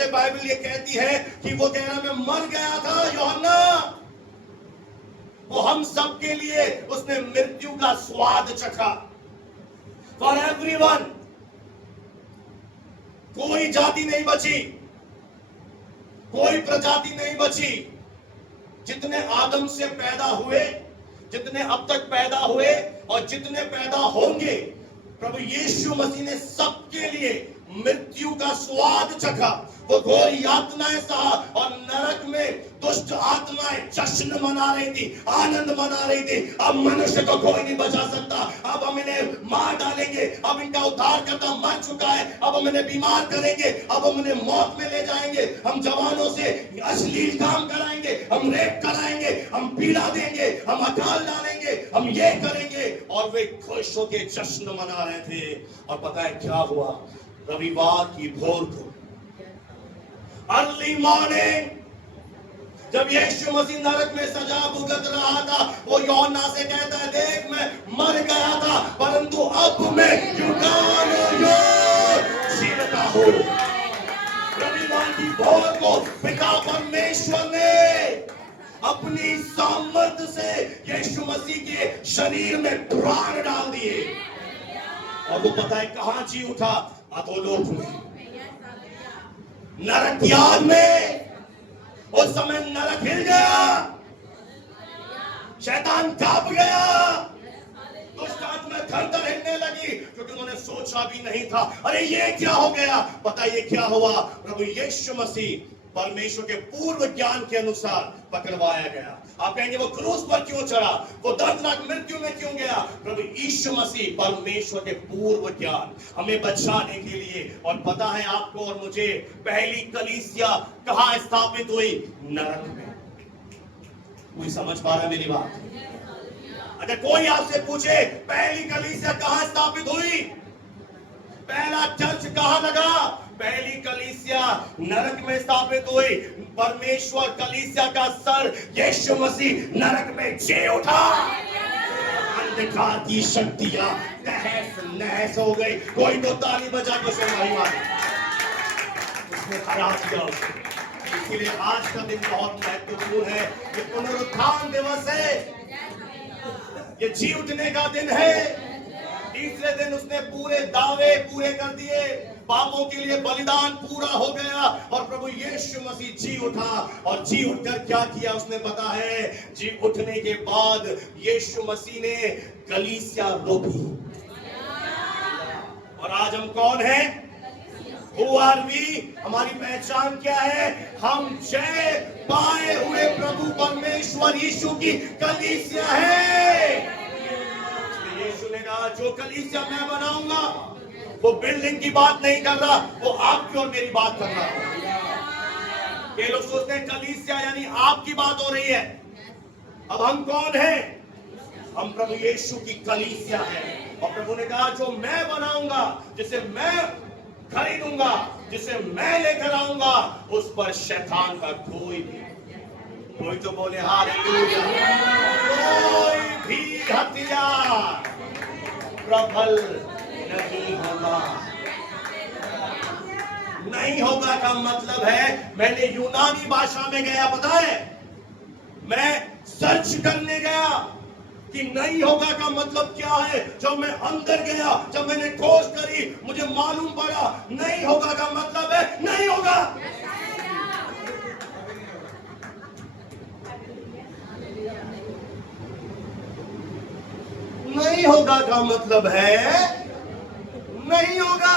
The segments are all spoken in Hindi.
जानते बाइबल ये कहती है कि वो कह रहा मैं मर गया था यूहन्ना, वो हम सब के लिए उसने मृत्यु का स्वाद चखा। फॉर एवरीवन, कोई जाति नहीं बची, कोई प्रजाति नहीं बची। जितने आदम से पैदा हुए, जितने अब तक पैदा हुए और जितने पैदा होंगे, प्रभु यीशु मसीह ने सबके लिए मृत्यु का स्वाद चखा। वो घोर यातनाएं सहा और नरक में दुष्ट आत्माएं जश्न मना रही थी, आनंद मना रही थी। अब मनुष्य को कोई नहीं बचा सकता, अब हम इन्हें मार डालेंगे, अब इनका उद्धारकर्ता मर चुका है, अब हम इन्हें बीमार करेंगे, अब हम इन्हें मौत में ले जाएंगे, हम जवानों से अश्लील काम कराएंगे, हम रेप कराएंगे, हम पीड़ा देंगे, हम अकाल डालेंगे, हम ये करेंगे। और वे खुश होकर जश्न मना रहे थे। और पता है क्या हुआ? रविवार की भोर को, अर्ली मॉर्निंग, जब यीशु मसीह नरक में सजा भुगत रहा था, वो यूहन्ना से कहता है देख मैं मर गया था, परंतु अब मैं युगानुयुग जीविता हूं। रविवार की भोर को पिता परमेश्वर ने अपनी सामर्थ से यीशु मसीह के शरीर में प्राण डाल दिए। और वो पता है कहां जी उठा? अधोलोक में, नरक की आग में। उस समय नरक हिल गया, शैतान कांप गया, दुष्ट आत्मा थर-थर हिलने लगी, क्योंकि उन्होंने सोचा भी नहीं था अरे ये क्या हो गया। पता ये क्या हुआ? प्रभु यीशु मसीह परमेश्वर के पूर्व ज्ञान के अनुसार पकड़वाया गया। आप कहेंगे वो क्रूस पर क्यों चढ़ा, वो दर्दनाक मृत्यु में क्यों गया? प्रभु यीशु मसीह परमेश्वर के पूर्व ज्ञान हमें बचाने के लिए। और पता है आपको और मुझे, पहली कलीसिया कहां स्थापित हुई? नरक में। कोई समझ पा रहा है मेरी बात? अगर कोई आपसे पूछे पहली कलीसिया कहां स्थापित हुई, पहला चर्च कहां लगा, पहली कलीसिया नरक में स्थापित हुई। परमेश्वर कलीसिया का सर यीशु मसीह नरक में जी उठा। अंधकार की शक्तियां तहस नहस हो गई। कोई तो ताली बजा के सुनाई मारे, उसने हरा दिया उसे। इसलिए आज का दिन बहुत महत्वपूर्ण है। ये पुनरुत्थान दिवस है, ये जी उठने का दिन है। तीसरे दिन उसने पूरे दावे पूरे कर दिए, पापों के लिए बलिदान पूरा हो गया और प्रभु यीशु मसीह जी उठा। और जी उठकर क्या किया उसने? पता है, जी उठने के बाद यीशु मसीह ने कलीसिया रोपी। और आज हम कौन हैं? Who are we? हमारी पहचान क्या है? हम जय पाए हुए प्रभु परमेश्वर यीशु की कलीसिया है। यीशु ने कहा जो कलीसिया मैं बनाऊंगा, वो बिल्डिंग की बात नहीं कर रहा, वो आपकी और मेरी बात कर रहा है। ये लोग सोचते हैं कलीसिया यानी आपकी बात हो रही है। अब हम कौन हैं? हम प्रभु यीशु की कलीसिया हैं। और प्रभु ने कहा जो मैं बनाऊंगा, जिसे मैं खरीदूंगा, जिसे मैं लेकर आऊंगा, उस पर शैतान का कोई तो बोले हालेलुया, कोई भी हथियार प्रबल नहीं होगा। नहीं होगा का मतलब है, मैंने यूनानी भाषा में गया, पता है, मैं सर्च करने गया कि नहीं होगा का मतलब क्या है। जब मैं अंदर गया, जब मैंने खोज करी, मुझे मालूम पड़ा नहीं होगा का मतलब है नहीं होगा। नहीं होगा का मतलब है नहीं होगा।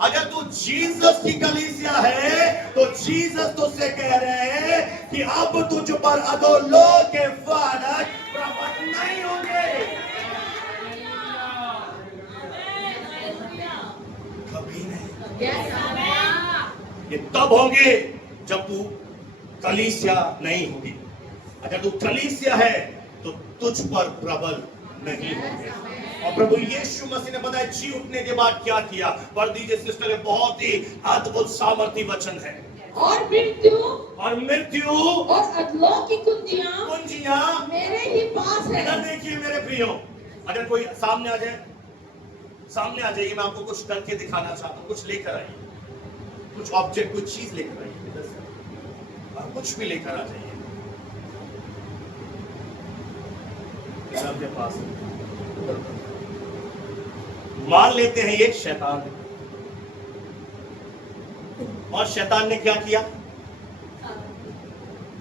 अगर तू जीसस की कलीसिया है तो जीसस तुझसे कह रहे हैं कि अब तुझ पर अधोलोक के फाटक प्रबल नहीं होंगे, कभी नहीं। ये तब होंगे जब तू कलीसिया नहीं होगी। अगर तू कलीसिया है तो तुझ पर प्रबल नहीं होंगे। और प्रभु यीशु मसीह ने बताया जी उठने के बाद क्या किया। पढ़ दीजिए सिस्टर, ये बहुत ही अद्भुत सामर्थी वचन है। और मृत्यु और अधोलोक की कुंजियां मेरे ही पास है। इधर देखिए मेरे प्रियो, अगर कोई सामने आ जाए, सामने आ जाइए, मैं आपको कुछ करके दिखाना चाहता हूँ, कुछ लेकर आइए। कुछ ऑब्जेक्ट, कुछ चीज लेकर आइए इधर से, और कुछ भी लेकर आ जाइए के पास। मान लेते हैं ये शैतान है, और शैतान ने क्या किया?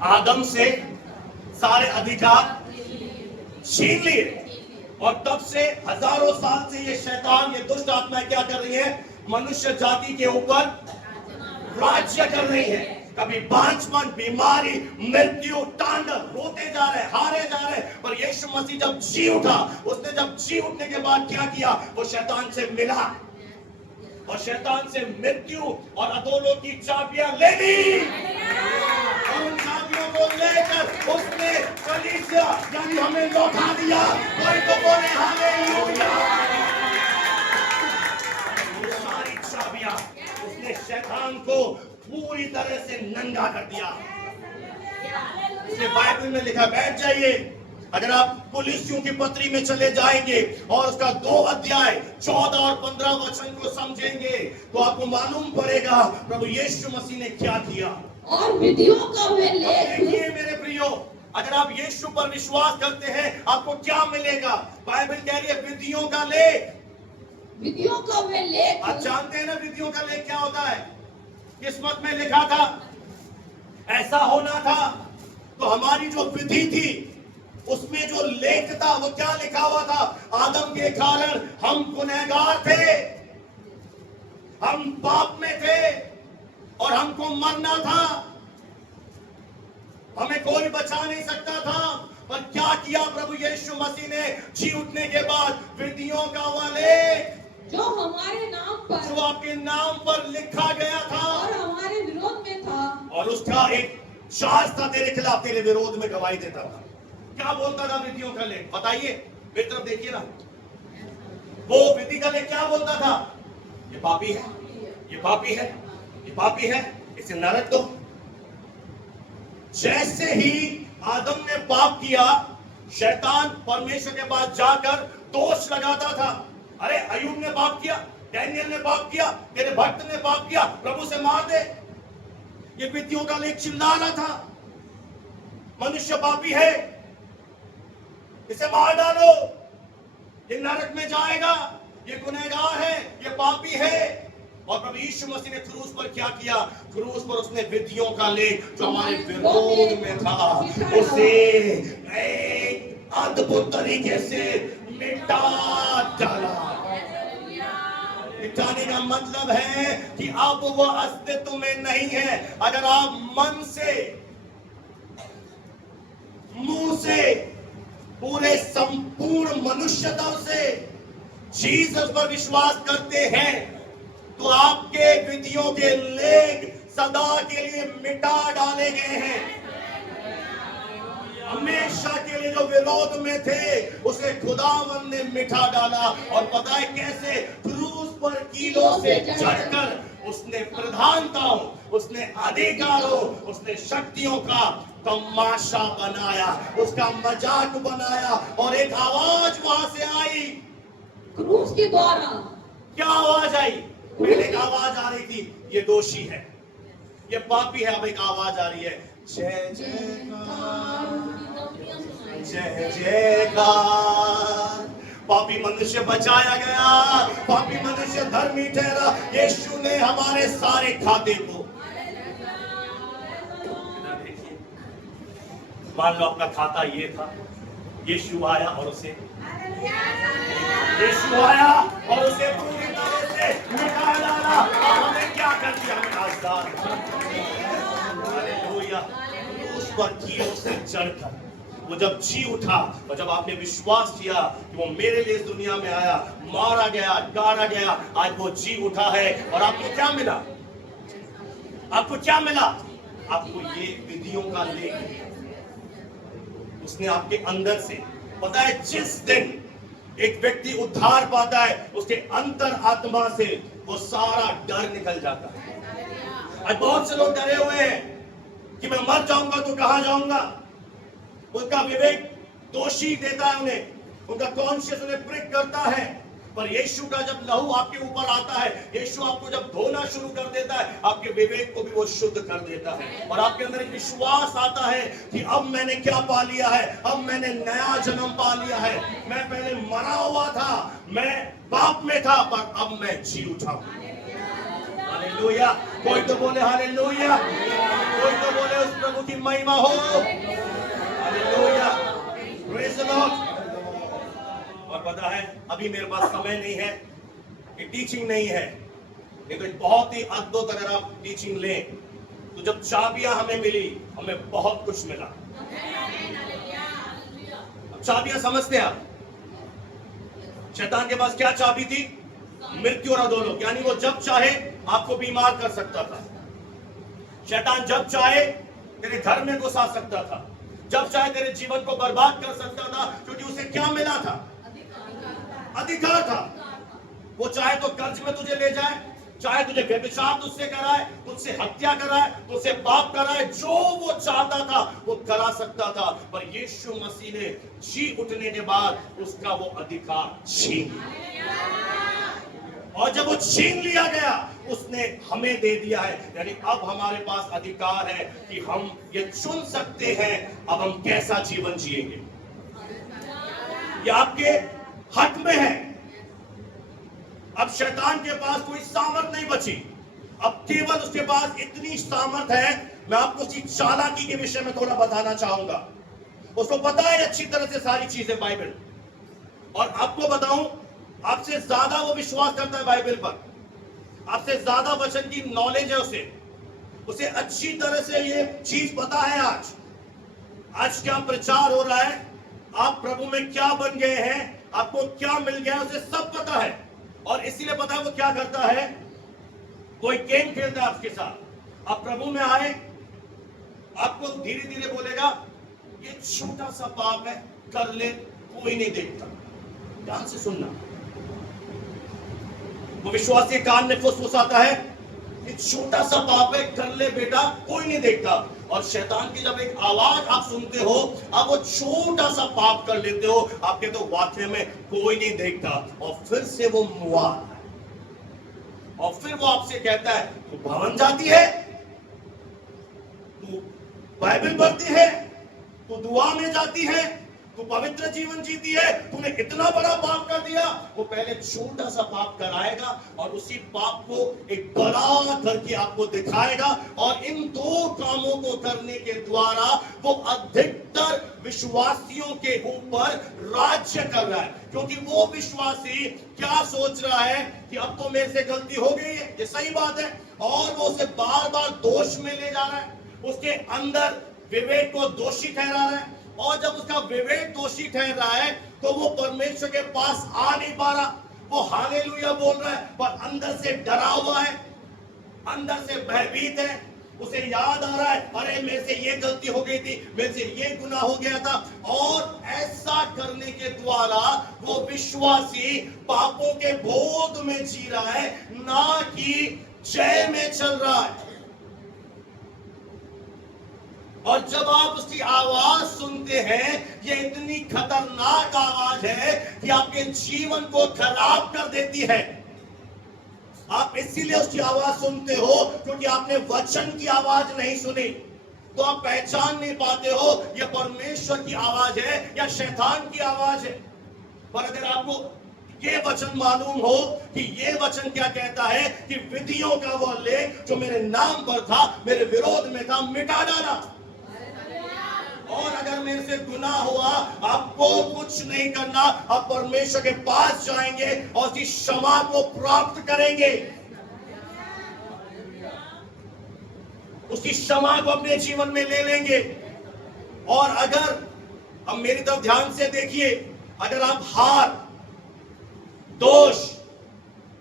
आदम से सारे अधिकार छीन लिए, और तब से हजारों साल से ये शैतान, ये दुष्ट आत्माएं क्या कर रही है? मनुष्य जाति के ऊपर राज्य कर रही है। कभी बांझपन, बीमारी, मृत्यु, तांडव, रोते जा रहे, हारे जा रहे। पर यीशु मसीह जब जी उठा, उसने जब जी उठने के बाद क्या किया? वो शैतान से मिला, और शैतान से मृत्यु और अधोलोक की चाबियां ले ली, और उन चाबियों को लेकर उसने कलीसिया यानी हमें लौटा दिया। कोई तो बोले हालेलुया। सारी चाबियां उसने शैतान को पूरी तरह से नंगा कर दिया। इसलिए बाइबल में लिखा, बैठ जाइए, अगर आप कुलिस्सियों की पत्री में चले जाएंगे और उसका 2 अध्याय 14 और 15 वचन को समझेंगे तो आपको मालूम पड़ेगा प्रभु यीशु मसीह ने क्या किया। और विधियों का वे लेख, देखिए मेरे प्रियो, अगर आप यीशु पर विश्वास करते हैं आपको क्या मिलेगा? बाइबल कह रही है विधियों का लेख। विधियों का वे लेख। आप जानते हैं ना विधियों का लेख क्या होता है? किस्मत में लिखा था, ऐसा होना था, तो हमारी जो विधि थी उसमें जो लेख था वो क्या लिखा हुआ था? आदम के कारण हम गुनहगार थे, हम पाप में थे और हमको मरना था, हमें कोई बचा नहीं सकता था। पर क्या किया प्रभु यीशु मसीह ने जी उठने के बाद? विधियों का वो लेख जो हमारे नाम पर, जो आपके नाम पर लिखा गया था और हमारे विरोध में था, और उसका एक चार्ज था तेरे खिलाफ, तेरे विरोध में गवाही देता था। क्या बोलता था विधियों का लेख? बताइए, मेरी तरफ देखिए ना। वो विधि का लेख क्या बोलता था? ये पापी है, ये पापी है, ये पापी है, इसे नरक दो। जैसे ही आदम ने पाप किया, शैतान परमेश्वर के पास जाकर दोष लगाता था। अरे अय्यूब ने पाप किया, डैनियल ने पाप किया, तेरे भक्त ने पाप किया, प्रभु से मार दे। ये विधियों का लेख चिल्ला रहा था, मनुष्य पापी है, इसे मार डालो, ये नरक में जाएगा, ये गुनहगार है, ये पापी है। और प्रभु यीशु मसीह ने क्रूस पर क्या किया? क्रूस पर उसने विधियों का लेख जो हमारे विरोध में था उसे एक अद्भुत तरीके से मिटा डाला। मिटाने का मतलब है कि अब वो अस्तित्व में नहीं है। अगर आप मन से, मुंह से, पूरे संपूर्ण मनुष्यता से जीसस पर विश्वास करते हैं तो आपके विधियों के लेख सदा के लिए मिटा डाले गए हैं। हमेशा के लिए जो विरोध में थे उसे खुदावंद ने मिटा डाला। और पता है कैसे? क्रूस पर कीलों से चढ़कर उसने प्रधानताओं, उसने अधिकारों, उसने शक्तियों का तमाशा बनाया, उसका मजाक बनाया। और एक आवाज वहां से आई क्रूस के द्वारा। क्या आवाज आई? पहले एक आवाज आ रही थी, ये दोषी है, ये पापी है। अब एक आवाज आ रही है, जय जयकार, जय जयकार। पापी मनुष्य बचाया गया, पापी मनुष्य धर्मी ठहरा। यीशु ने हमारे सारे खाते को, देखिए, मान लो आपका खाता ये था, यीशु आया और उसे पूरी तरह से मिटा डाला। और हमें क्या कर दिया? हालेलुया। उस पर कीलों से चढ़कर वो जब जी उठा और जब आपने विश्वास किया कि वो मेरे लिए इस दुनिया में आया, मारा गया, गाड़ा गया, आज वो जी उठा है। और आपको क्या मिला? आपको क्या मिला? आपको ये विधियों का लेख उसने आपके अंदर से, पता है जिस दिन एक व्यक्ति उद्धार पाता है उसके अंतर आत्मा से वो सारा डर निकल जाता है। आज बहुत से लोग डरे हुए हैं कि मैं मर जाऊंगा तो कहां जाऊंगा। उनका विवेक दोषी देता है उन्हें, उनका कॉन्शियस उन्हें प्रिक करता है। पर यीशु का जब लहू आपके ऊपर आता है, यीशु आपको जब धोना शुरू कर देता है, आपके विवेक को भी वो शुद्ध कर देता है और आपके अंदर एक विश्वास आता है कि अब मैंने क्या पा लिया है, अब मैंने नया जन्म पा लिया है। मैं पहले मरा हुआ था, मैं पाप में था, पर अब मैं जी उठा हूं। हालेलुया। कोई तो बोले हालेलुया, कोई तो बोले उस प्रभु की महिमा हो। Hallelujah, praise the Lord. और पता है अभी मेरे पास समय नहीं है, ये टीचिंग नहीं है, ये तो बहुत ही अद्भुत। अगर आप टीचिंग लें तो जब चाबियां हमें मिली, हमें बहुत कुछ मिला। अब चाबियां समझते हैं आप? शैतान के पास क्या चाबी थी? मृत्यु और अधोलोक। यानी वो जब चाहे आपको बीमार कर सकता था, शैतान जब चाहे तेरे घर में घुसा सकता था, जब चाहे तेरे जीवन को बर्बाद कर सकता था, क्योंकि उसे क्या मिला था? अधिकार था। वो चाहे तो कर्ज में तुझे ले जाए, चाहे तुझे व्यभिचार तुझसे कराए, तुझसे हत्या कराए, तुझसे पाप कराए, जो वो चाहता था वो करा सकता था। पर यीशु मसीह ने जी उठने के बाद उसका वो अधिकार छीन लिया। और जब वो छीन लिया गया, उसने हमें दे दिया है। यानी अब हमारे पास अधिकार है कि हम ये चुन सकते हैं अब हम कैसा जीवन जिएंगे। ये आपके हक में है। अब शैतान के पास कोई सामर्थ नहीं बची, अब केवल उसके पास इतनी सामर्थ है। मैं आपको उसकी चालाकी के विषय में थोड़ा बताना चाहूंगा। उसको पता है अच्छी तरह से सारी चीजें बाइबल, और आपको बताऊं, आपसे ज्यादा वो विश्वास करता है बाइबल पर, आपसे ज्यादा वचन की नॉलेज है उसे अच्छी तरह से ये चीज पता है। आज क्या प्रचार हो रहा है, आप प्रभु में क्या बन गए हैं, आपको क्या मिल गया, उसे सब पता है। और इसीलिए पता है वो क्या करता है। कोई गेम खेलता है आपके साथ, आप प्रभु में आए, आपको धीरे धीरे बोलेगा ये छोटा सा पाप है, कर ले, कोई नहीं देखता। ध्यान से सुनना, वो विश्वासी कान में फुसफुसाता है, ये छोटा सा पाप है, कर ले बेटा, कोई नहीं देखता। और शैतान की जब एक आवाज आप सुनते हो, आप वो छोटा सा पाप कर लेते हो, आपके तो वाकई में कोई नहीं देखता। और फिर से वो मुआ, और फिर वो आपसे कहता है तू भवन जाती है, तू बाइबल पढ़ती है, तू दुआ में जाती है, तू पवित्र जीवन जीती है, तूने इतना बड़ा पाप कर दिया। वो पहले छोटा सा पाप कराएगा और उसी पाप को एक बड़ा करके आपको दिखाएगा। और इन दो कामों को करने के द्वारा वो अधिकतर विश्वासियों के ऊपर राज्य कर रहा है। क्योंकि वो विश्वासी क्या सोच रहा है कि अब तो मेरे से गलती हो गई है, ये सही बात है, और वो उसे बार बार दोष में ले जा रहा है, उसके अंदर विवेक को दोषी ठहरा रहा है। और जब उसका विवेक दोषी ठहर रहा है तो वो परमेश्वर के पास आ नहीं पा रहा। वो हालेलुया बोल रहा है पर अंदर से डरा हुआ है, अंदर से भयभीत है। उसे याद आ रहा है, अरे मेरे से ये गलती हो गई थी, मेरे से ये गुनाह हो गया था। और ऐसा करने के द्वारा वो विश्वासी पापों के बोध में जी रहा है, ना कि जय में चल रहा है। और जब आप उसकी आवाज सुनते हैं, ये इतनी खतरनाक आवाज है कि आपके जीवन को खराब कर देती है। आप इसीलिए उसकी आवाज सुनते हो क्योंकि आपने वचन की आवाज नहीं सुनी, तो आप पहचान नहीं पाते हो ये परमेश्वर की आवाज है या शैतान की आवाज है। पर अगर आपको ये वचन मालूम हो कि ये वचन क्या कहता है कि विधियों का वो लेख जो मेरे नाम पर था, मेरे विरोध में था, मिटा डाला। और अगर मेरे से गुनाह हुआ, आपको कुछ नहीं करना, आप परमेश्वर के पास जाएंगे और उसकी क्षमा को प्राप्त करेंगे, उसकी क्षमा को अपने जीवन में ले लेंगे। और अगर अब मेरी तरफ ध्यान से देखिए, अगर आप हार, दोष,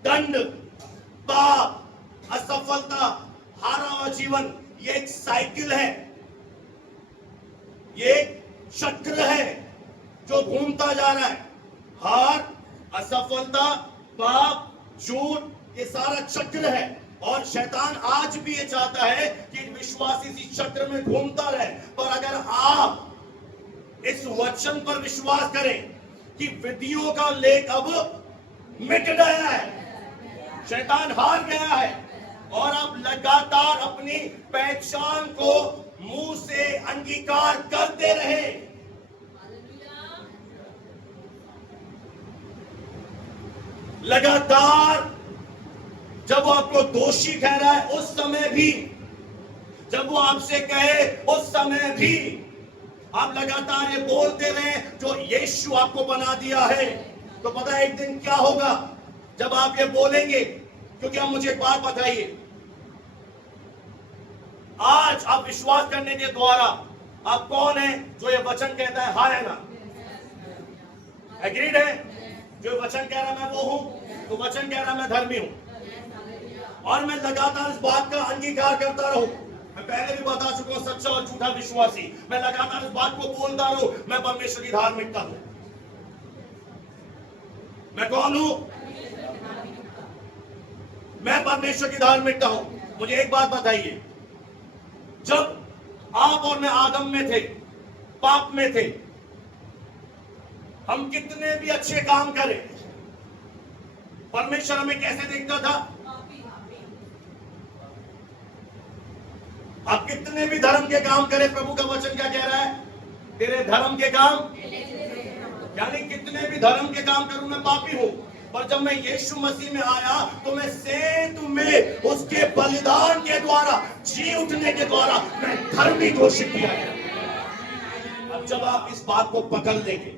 दंड, पाप, असफलता, हारा हुआ जीवन, ये एक साइकिल है, ये चक्र है जो घूमता जा रहा है। हार, असफलता, पाप, झूठ, ये सारा चक्र है। और शैतान आज भी ये चाहता है कि विश्वासी इस चक्र में घूमता रहे। पर अगर आप इस वचन पर विश्वास करें कि विधियों का लेख अब मिट गया है, शैतान हार गया है। और आप लगातार अपनी पहचान को मुंह से अंगीकार करते रहे। लगातार जब वो आपको दोषी ठहराए उस समय भी, जब वो आपसे कहे उस समय भी आप लगातार ये बोलते रहे जो यीशु आपको बना दिया है। तो पता है एक दिन क्या होगा जब आप ये बोलेंगे। क्योंकि आप मुझे एक बात बताइए, आज आप विश्वास करने के द्वारा आप कौन है जो ये वचन कहता है हाँ है ना? एग्रीड है? जो वचन कह रहा मैं वो हूं, तो वचन कह रहा मैं धर्मी हूं। और मैं लगातार इस बात का अंगीकार करता रहूं। मैं पहले भी बता चुका हूं, सच्चा और झूठा विश्वासी। मैं लगातार इस बात को बोलता रहूं, मैं परमेश्वर की धार्मिकता हूं। मैं कौन हूं? मैं परमेश्वर की धार्मिकता हूं। मुझे एक बात बताइए, जब आप और मैं आदम में थे, पाप में थे, हम कितने भी अच्छे काम करें, परमेश्वर हमें कैसे देखता था? आप कितने भी धर्म के काम करें, प्रभु का वचन क्या कह रहा है? तेरे धर्म के काम, यानी कितने भी धर्म के काम करूं मैं पापी हूं। पर जब मैं यीशु मसीह में आया तो मैं सेंत में उसके बलिदान के द्वारा, जी उठने के द्वारा मैं धर्मी घोषित किया गया। अब जब आप इस बात को पकड़ लेंगे,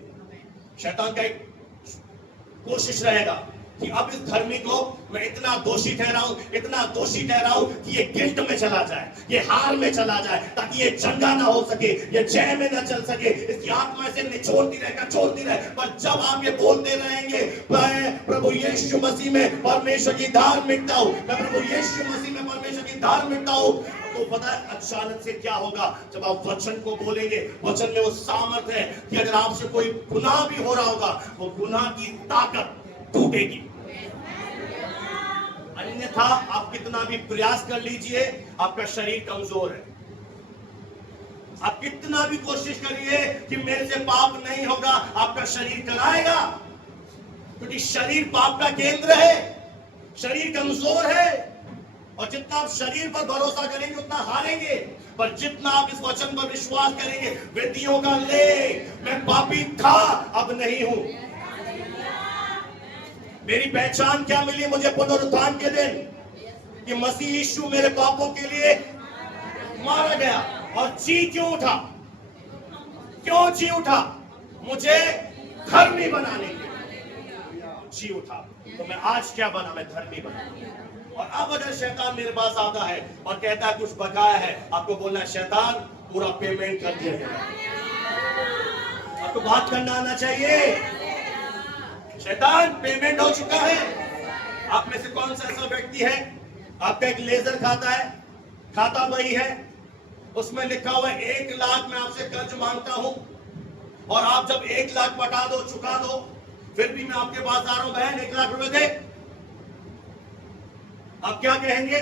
शैतान का एक कोशिश रहेगा कि अब इस धर्मी को मैं इतना दोषी ठहराऊं, इतना दोषी ठहराऊं कि ये गिल्ट में चला जाए, ये हार में चला जाए, ताकि ये चंगा ना हो सके, ये जय में ना चल सके, इसकी आत्मा से निचोड़ती रहे, कचोड़ती रहे। पर जब आप ये बोलते रहेंगे मैं प्रभु यीशु मसीह में परमेश्वर की धार्मिकता हूं, मैं प्रभु यीशु मसीह में परमेश्वर की धार्मिकता हूं, तो पता है अचानक से क्या होगा? जब आप वचन को बोलेंगे, वचन में वो सामर्थ है कि अगर आपसे कोई गुनाह भी हो रहा होगा, वो गुनाह की ताकत टूटेगी। अन्यथा आप कितना भी प्रयास कर लीजिए, आपका शरीर कमजोर है। आप कितना भी कोशिश करिए कि मेरे से पाप नहीं होगा, आपका शरीर कराएगा, क्योंकि शरीर पाप का केंद्र है, शरीर कमजोर है। और जितना आप शरीर पर भरोसा करेंगे उतना हारेंगे। पर जितना आप इस वचन पर विश्वास करेंगे, वेदियों का ले मैं पापी था अब नहीं हूं। मेरी पहचान क्या मिली मुझे पुनरुत्थान के दिन? कि मसीह यीशु मेरे पापों के लिए मारा गया और जी क्यों उठा? क्यों जी उठा? मुझे धर्मी बनाने के लिए जी उठा। तो मैं आज क्या बना? मैं धर्मी बना। और अब अगर शैतान मेरे पास आता है और कहता है कुछ बकाया है, आपको बोलना है शैतान पूरा पेमेंट कर दिया गया। आपको बात करना आना चाहिए। शैतान पेमेंट हो चुका है। आप में से कौन सा ऐसा व्यक्ति है, आपका एक लेजर खाता है, खाता बही है, उसमें लिखा हुआ है 1 लाख मैं आपसे कर्ज मांगता हूं, और आप जब 1 लाख पटा दो, चुका दो, फिर भी मैं आपके पास आ रहा हूं, बहन 1 लाख रुपए दे। आप क्या कहेंगे?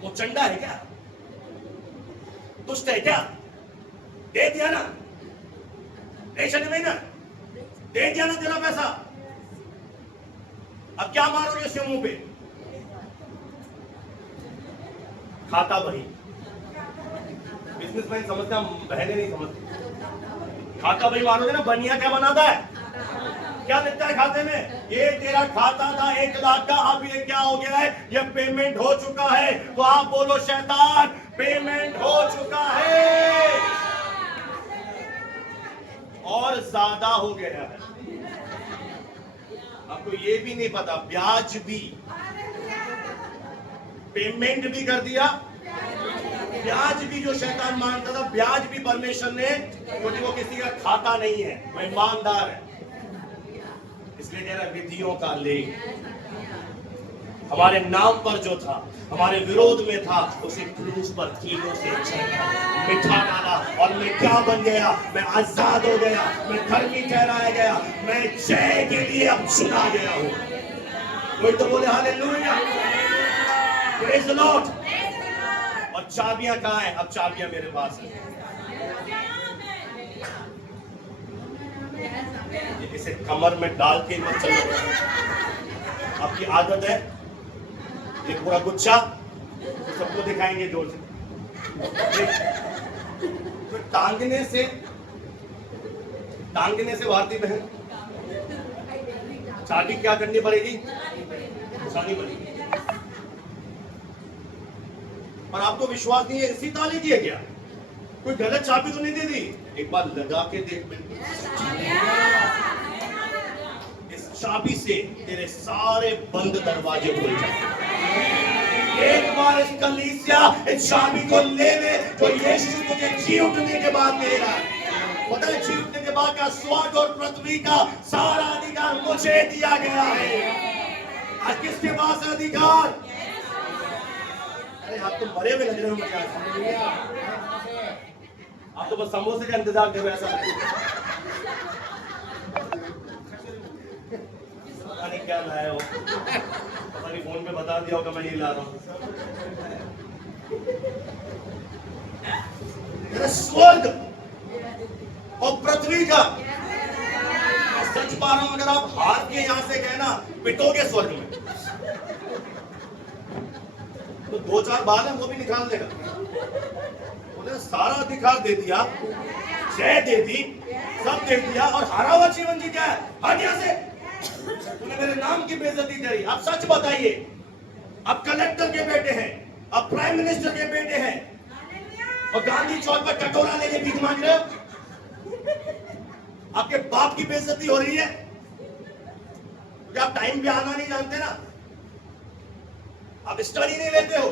वो चंडा है क्या? दुष्ट है क्या? दे दिया ना, दे शनि ना, दे दिया ना तेरा पैसा। अब क्या मारोगे उसके मुंह पे? खाता बही। बिजनेसमैन समझता, बहने नहीं समझती। खाता बही मारोगे ना, बनिया क्या बनाता है? क्या लिखता है खाते में? ये तेरा खाता था 1 लाख का, अब ये क्या हो गया है? ये पेमेंट हो चुका है। तो आप बोलो शैतान पेमेंट हो चुका है और ज्यादा हो गया है। आपको ये भी नहीं पता, ब्याज भी, पेमेंट भी कर दिया, ब्याज भी जो शैतान मांगता था, ब्याज भी परमेश्वर ने, क्योंकि वो किसी का खाता नहीं है, वो ईमानदार है, इसलिए कह रहा विधियों का लेख हमारे नाम पर जो था, हमारे विरोध में था, उसे क्रूस पर कीलों से मिठा डाला और मैं क्या बन गया? मैं आजाद हो गया, मैं धर्मी ठहराया गया, मैं जय के लिए अब चुना गया हूं। कोई तो बोले हालेलुया, प्रेज द लॉर्ड। और चाबियां कहां है? अब चाबियां मेरे पास है। इसे कमर में डाल के मत चलो। आपकी आदत है ये पूरा गुच्छा तो सबको दिखाएंगे जोर से। तो टांगने से भारती बहन चाबी क्या करनी पड़ेगी? घुसानी पड़ेगी। और आपको विश्वास नहीं है इसी ताले की है क्या? कोई गलत चाबी तो नहीं दे दी? एक बार लगा के देख। इस चाबी से तेरे सारे बंद दरवाजे खुल जाए। एक बार इस कलीसिया इस चाबी को ले ले तो यीशु तुझे जी उठने के बाद दे रहा है। पता है जी उठने के बाद का स्वर्ग और पृथ्वी का सारा अधिकार मुझे दिया गया है। आज किसके पास है अधिकार? अरे आप तो मरे हुए लग रहे हो मुझे। आप तो बस समोसे का इंतजार कर रहे हैं। ऐसा पता नहीं क्या लाए हो, पता नहीं फोन पे बता दिया होगा मैं ये ला रहा हूँ। स्वर्ग और पृथ्वी का सच पा रहा हूं, अगर आप हार के यहां से गए ना पिटोगे स्वर्ग में तो 2-4 बाल है वो भी निकाल देगा। उन्हें सारा अधिकार दे दिया, जय दे दी, सब दे दिया और हारा हुआ जीवन जी क्या है? हट यहां से। तूने मेरे नाम की बेइज्जती करी। आप सच बताइए, आप कलेक्टर के बेटे हैं, आप प्राइम मिनिस्टर के बेटे हैं और गांधी चौक पर कटोरा लेके भीख मांग रहे हो। आपके बाप की बेइज्जती हो रही है क्योंकि आप टाइम पे आना नहीं जानते ना, आप स्टडी नहीं लेते हो।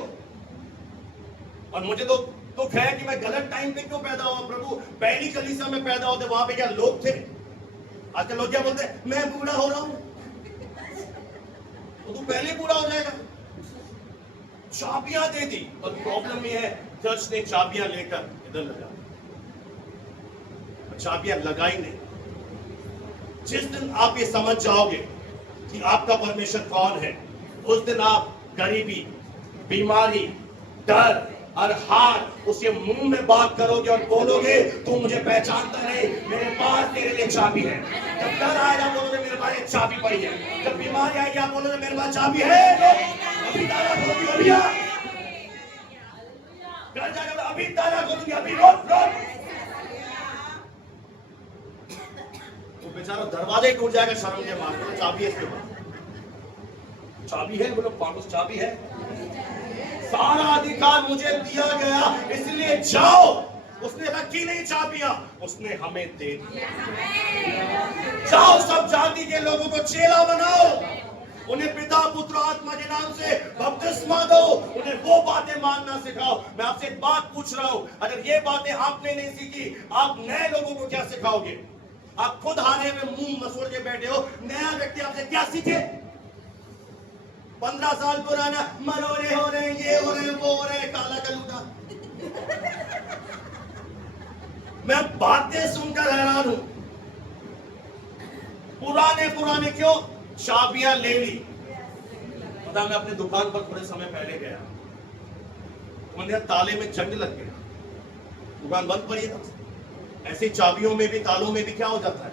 और मुझे तो दुख है कि मैं गलत टाइम पे क्यों पैदा हुआ प्रभु। पहली कलीसिया में पैदा होते वहां पे क्या लोग थे? आजकल लोग क्या बोलते हैं? मैं बूढ़ा हो रहा हूं। तो तू पहले बूढ़ा हो जाएगा। चाबियां दे दी और प्रॉब्लम ये है चर्च ने चाबियां लेकर इधर लगा, चाबियां लगाई नहीं। जिस दिन आप ये समझ जाओगे कि आपका परमेश्वर कौन है, उस दिन आप गरीबी, बीमारी, डर और हार उसके मुंह में बात करोगे और बोलोगे तू मुझे पहचानता नहीं, मेरे पास तेरे लिए चाबी है। जब डर आएगा बोलोगे मेरे पास एक चाबी पड़ी है। जब बीमारी आएगी आप बोलोगे मेरे पास चाबी है। अभी ताला खोलोगी, अभी डर जाएगा, अभी ताला खोलूंगी, अभी रोक। तो बेचारा दरवाजा ही टूट जाएगा शर्म के मारे। तो चाबी है इसके पास, चाबी है। बोलो पागल, चाबी है। सारा अधिकार मुझे दिया गया, इसलिए जाओ। उसने रखी नहीं चाबियां, उसने हमें दे दी। जाओ सब जाति के लोगों को चेला बनाओ, उन्हें पिता पुत्र आत्मा के नाम से बपतिस्मा दो, उन्हें वो बातें मानना सिखाओ। मैं आपसे एक बात पूछ रहा हूं, अगर ये बातें आपने नहीं सीखी, आप नए लोगों को क्या सिखाओगे? आप खुद हारे में मुंह मसोड़ के बैठे हो, नया व्यक्ति आपसे क्या सीखे? 15 साल पुराना मरोड़े हो रहे, ये हो रहे, वो हो रहे, काला कलूटा। मैं बातें सुनकर हैरान हूं। पुराने क्यों? चाबियां ले ली। पता, मैं अपने दुकान पर थोड़े समय पहले गया, मुझे ताले में जंग लग गया, दुकान बंद पड़ी था। ऐसी चाबियों में भी, तालों में भी क्या हो जाता है?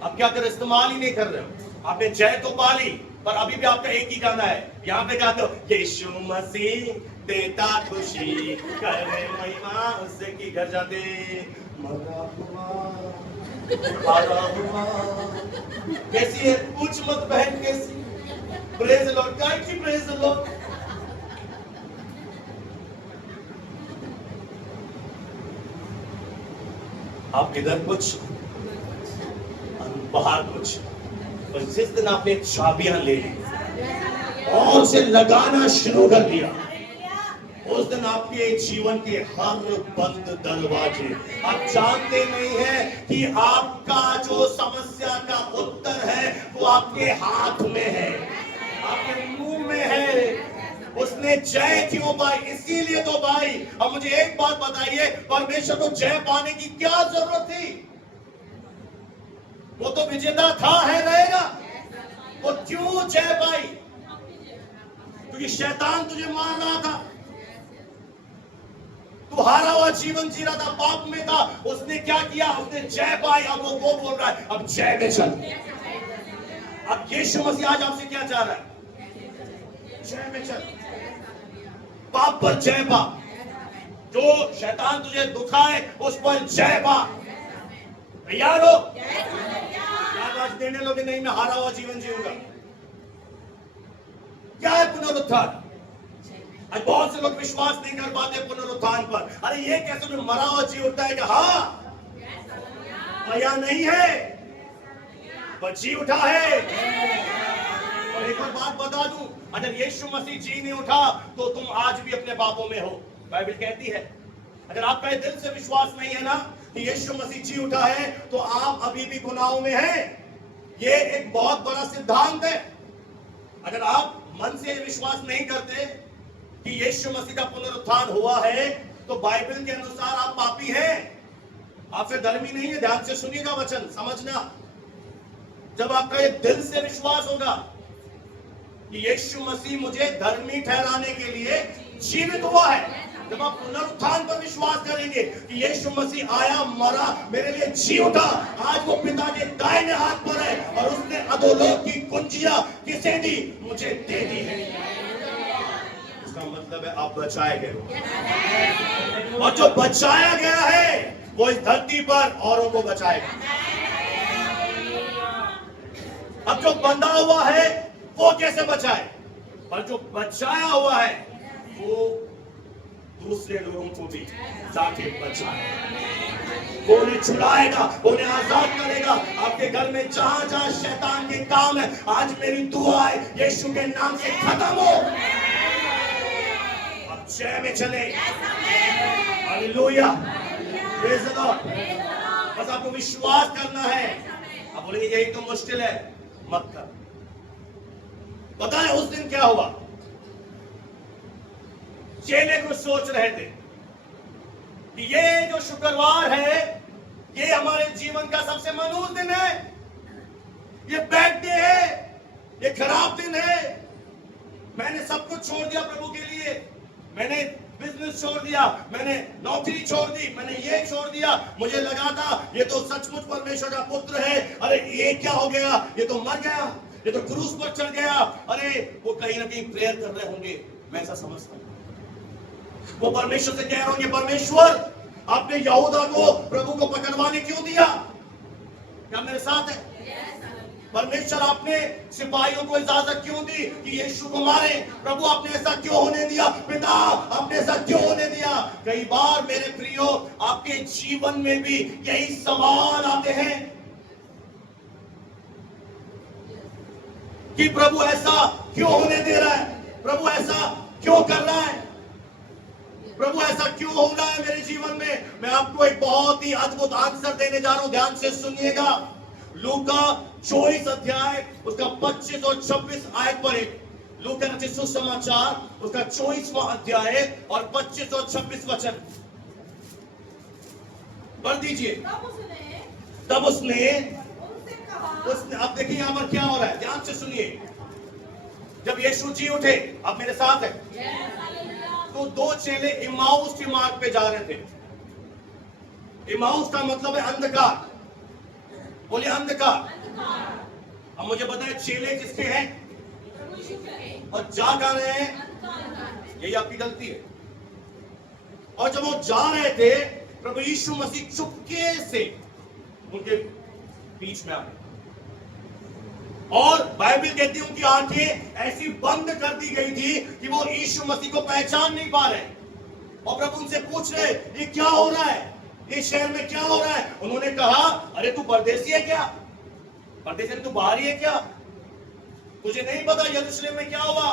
अब क्या कर, इस्तेमाल ही नहीं कर रहे हो। आपने जय तो पा ली, पर अभी भी आपका एक ही गाना है, यहाँ पे गाते हो यीशु मसीह देता खुशी करे महिमा उससे की घर जाते मरा हुआ। कैसी है? पूछ मत बहन कैसी। प्रेज द लॉर्ड, गाइड की प्रेज द लॉर्ड। आप इधर कुछ बाहर कुछ, और जिस दिन आपने चाबियां ले ली और उसे लगाना शुरू कर दिया, उस दिन आपके जीवन के हर बंद दरवाजे, आप जानते नहीं हैं कि आपका जो समस्या का उत्तर है वो आपके हाथ में है, आपके मुंह में है। उसने जय क्यों पाई? इसीलिए तो पाई। अब मुझे एक बात बताइए, परमेश्वर को जय पाने की क्या जरूरत थी? वो तो विजेता था, है, रहेगा। वो क्यों जय पाई? क्योंकि शैतान तुझे मार रहा था, तू हारा हुआ जीवन जी रहा था, पाप में था, उसने क्या किया, उसने जय पाई। अब वो बोल रहा है अब जय में चल। अब यीशु मसीह आज आपसे क्या चाह रहा है? जय में चल, पाप पर जय पा। जो शैतान तुझे दुखाए उस पर जय पा। तैयार हो? क्या आज देने लोगे? नहीं, मैं हारा हुआ जीवन जीऊंगा। क्या है पुनरुत्थान? आज बहुत से लोग विश्वास नहीं कर पाते पुनरुत्थान पर। अरे ये कैसे जो मरा हुआ जी उठता है कि हाँ या नहीं है, पर जी उठा है। और एक और बात बता दूं, अगर यीशु मसीह जी नहीं उठा तो तुम आज भी अपने पापों में हो। बाइबल कहती है अगर आपका दिल से विश्वास नहीं है ना कि यीशु मसीह जी उठा है तो आप अभी भी गुनाहों में हैं। ये एक बहुत बड़ा सिद्धांत है। अगर आप मन से विश्वास नहीं करते कि यीशु मसीह का पुनरुत्थान हुआ है तो बाइबल के अनुसार आप पापी हैं, आप फिर धर्मी नहीं है। ध्यान से सुनिएगा वचन, समझना। जब आपका ये दिल से विश्वास होगा कि यीशु मसीह मुझे धर्मी ठहराने के लिए जीवित हुआ है, जब आप पुनरुत्थान पर विश्वास करेंगे कि यीशु मसीह आया, मरा, मेरे लिए जी उठा, आज वो पिता के दाहिने हाथ पर है और उसने अधोलोक की कुंजियां किसे दी? मुझे दे दी है। इसका मतलब है आप बचाए गए हो, और जो बचाया गया है वो इस धरती पर औरों को बचाएगा। अब जो बंधा हुआ है वो कैसे बचाए? और जो बचाया हुआ है वो दूसरे लोगों को भी जाके बचाए। वो उन्हें छुड़ाएगा, उन्हें आजाद करेगा। आपके घर में जहां जहां शैतान के काम है, आज मेरी दुआ है यीशु के नाम से खत्म हो। अब जय में चले। Hallelujah, praise the Lord. बस आपको विश्वास करना है। आप बोलेंगे यही तो मुश्किल है, मत कर। पता है उस दिन क्या हुआ? चेले को सोच रहे थे कि ये जो शुक्रवार है ये हमारे जीवन का सबसे मनहूस दिन है, ये बैड डे है, ये खराब दिन है। मैंने सब कुछ छोड़ दिया प्रभु के लिए, मैंने बिजनेस छोड़ दिया, मैंने नौकरी छोड़ दी, मैंने ये छोड़ दिया। मुझे लगा था ये तो सचमुच परमेश्वर का पुत्र है, अरे ये क्या हो गया? ये तो मर गया, ये तो क्रूस पर चढ़ गया। अरे वो कहीं ना कहीं प्रेयर कर रहे होंगे, मैं ऐसा समझता हूं। वो परमेश्वर से कह रहे होंगे परमेश्वर आपने यहूदा को, प्रभु को पकड़वाने क्यों दिया? क्या मेरे साथ है? परमेश्वर आपने सिपाहियों को इजाजत क्यों दी कि यीशु को मारे? प्रभु आपने ऐसा क्यों होने दिया? पिता आपने ऐसा क्यों होने दिया? कई बार मेरे प्रियो आपके जीवन में भी यही सवाल आते हैं कि प्रभु ऐसा क्यों होने दे रहा है? प्रभु ऐसा क्यों कर रहा है? प्रभु ऐसा क्यों हो रहा है मेरे जीवन में? मैं आपको एक बहुत ही अद्भुत आंसर देने जा रहा हूं, ध्यान से सुनिएगा। लूका 24 अध्याय उसका 25 और 26 आयत पर एक लूका रचित सुसमाचार उसका 24वां अध्याय और 25 और 26 वचन पढ़ दीजिए। तब उसने अब देखिए यहां पर क्या हो रहा है, ध्यान से सुनिए। जब यीशु जी उठे, अब मेरे साथ है, तो दो चेले इमाउस के मार्ग पे जा रहे थे। इमाउस का मतलब है अंधकार, बोलिए अंधकार। अब मुझे बताए चेले किसके हैं और जा कहां रहे हैं? यही आपकी गलती है। और जब वो जा रहे थे प्रभु यीशु मसीह चुपके से उनके बीच में आ गए और बाइबल कहती है उनकी आंखें ऐसी बंद कर दी गई थी कि वो यीशु मसीह को पहचान नहीं पा रहे। और प्रभु उनसे पूछ रहे ये क्या हो रहा है, इस शहर में क्या हो रहा है? उन्होंने कहा अरे तू परदेसी है क्या? परदेसी तू बाहरी है क्या? तुझे नहीं पता यरूशलेम में क्या हुआ?